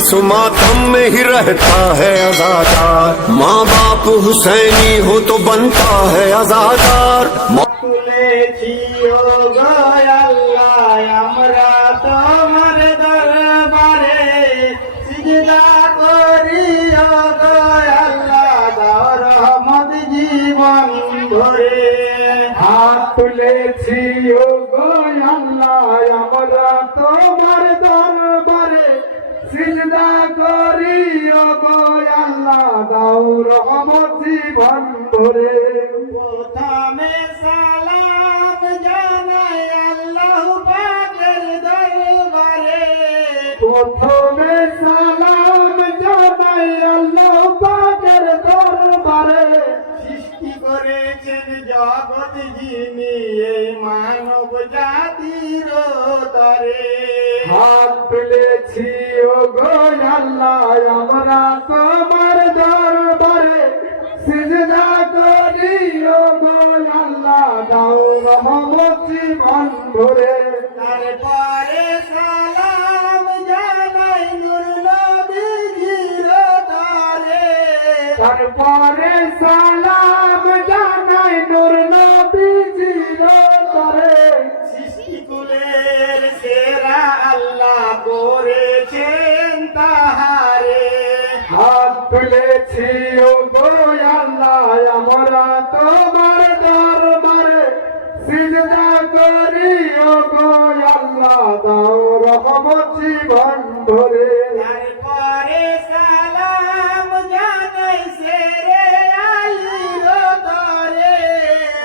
इस मातम में ही रहता है अज़ादार। माँ बाप हुसैनी हो तो बनता है अज़ादार। তুলেছি ও গো আল্লাহ আমরা তোমার দরবারে সিজদা করি ও গো আল্লাহ দাও রহমত জীবন ভরে। হাত তুলেছি ও গো আল্লাহ আমরা তোমার দরবারে সিজদা করি ও গো আল্লাহ দাও রহমত জীবন ভরে। প্রথমে সালাম জানাই আল্লাহ পাকের দরবারে, প্রথমে সালাম জানাই আল্লাহ পাকের দরবারে। সৃষ্টি করেছেন জগৎ যিনি এই মানব জাতির তরে। হাত তুলেছি ও গো আল্লাহ আমরা তোমার দরবারে সিজদা করি ও গো আল্লাহ দাও রহমত জীবন ভরে। তারপরে সালাম জানাই নূর নবীজির তরে, তারপরে সালাম জানাই নূর নবীজির তরে। সৃষ্টি কুলের সেরা আল্লাহ করেছেন তাহারে। হাত তুলেছি ও গো আল্লাহ আমরা তোমার দরবারে সিজদা করি ও গো আল্লাহ দাও রহমত জীবন ভরে। তারপরে সালাম জানাই শেরে আলীর তরে,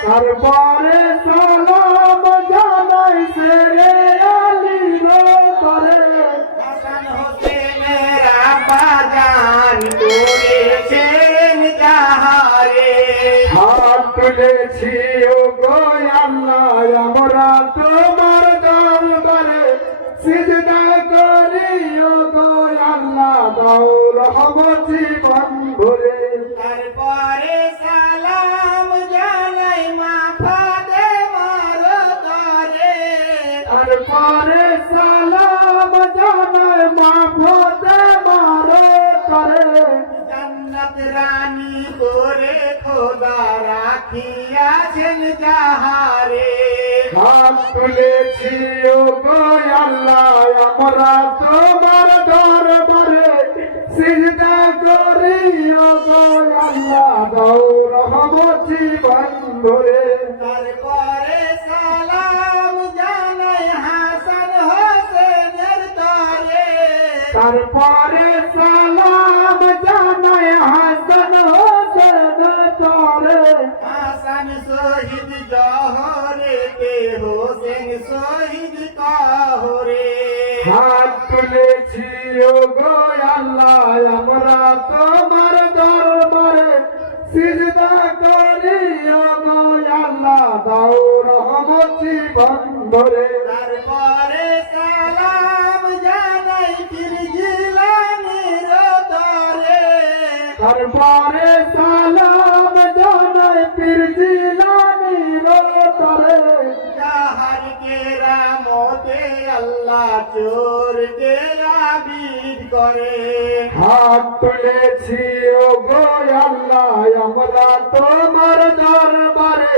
তারপরে সালাম জানাই শেরে আলীর তরে। হাসান হোসেনের আব্বা জান করেছেন যাহারে। হাত তুলেছি ও গো আল্লাহ আমরা তোমার দরবারে সিজদা করি ও গো আল্লাহ দাও রহমত জীবন ভরে। তারপরে সালাম জানাই মা ফাতেমার তরে, তারপরে সালাম জানাই মা ফাতেমার তরে। জান্নাত রানী করে খোদা রাখিয়াছেন যাহারে। হাত তুলেছি ও গো আল্লাহ আমরা তোমার দরবারে সিজদা করি ও গো আল্লাহ দাও রহমত জীবন ভরে। তারপরে সালাম জানাই হাসান হোসেনের তরে, তারপরে সালাম জানাই হাসান হোসেনের তরে। হাসান শহীদ জহরে কে হোসেন শহীদ কহরে। হাত তুলেছি ও গো আল্লাহ আমরা তোমার দরবারে সিজদা করি ও গো আল্লাহ দাও রহমত জীবন ভরে। তারপরে সালাম জানাই পীর জিলানীর তরে, তারপরে সালাম জানাই পীর জিলানীর তরে। যাহার কেরামতে আল্লাহ চোরকে আবিদ করে। হাত তুলেছি ও গো আল্লাহ আমরা তোমার দরবারে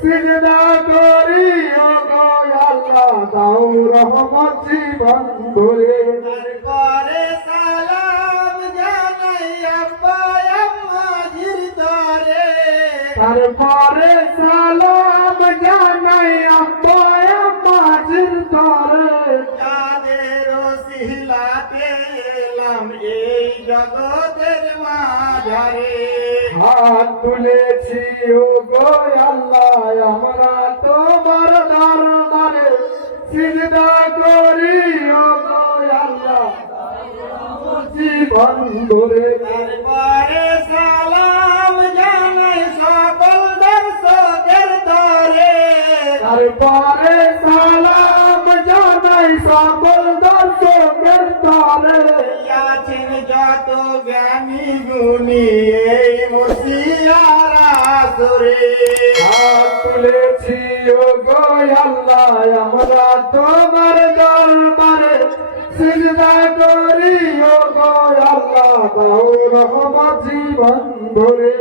সিজদা করি ও গো আল্লাহ দাও রহমত জীবন ভরে। তারপরে সালাম জানাই আব্বা আম্মাজির তরে, তারপরে সালাম জানাই আব্বা আম্মাজির তরে। যাদের ওসিলাতে এলাম এই জগতের মাঝারে। হাত তুলেছি ও গো আল্লাহ আমরা তোমার দরবারে সিজদা করি ও গো আল্লাহ জীবন ভরে। তারপরে সালাম জানাই সকল দর্শকের তরে, তারপরে সালাম জানাই সকল দর্শকের তরে। আছেন যত জ্ঞানী গুণী এই মুসিয়ারা সরে। হাত তুলেছি ও গো আল্লাহ আমরা তোমার দরবারে সিজদা করি ও দাও রহমত জীবন ভরে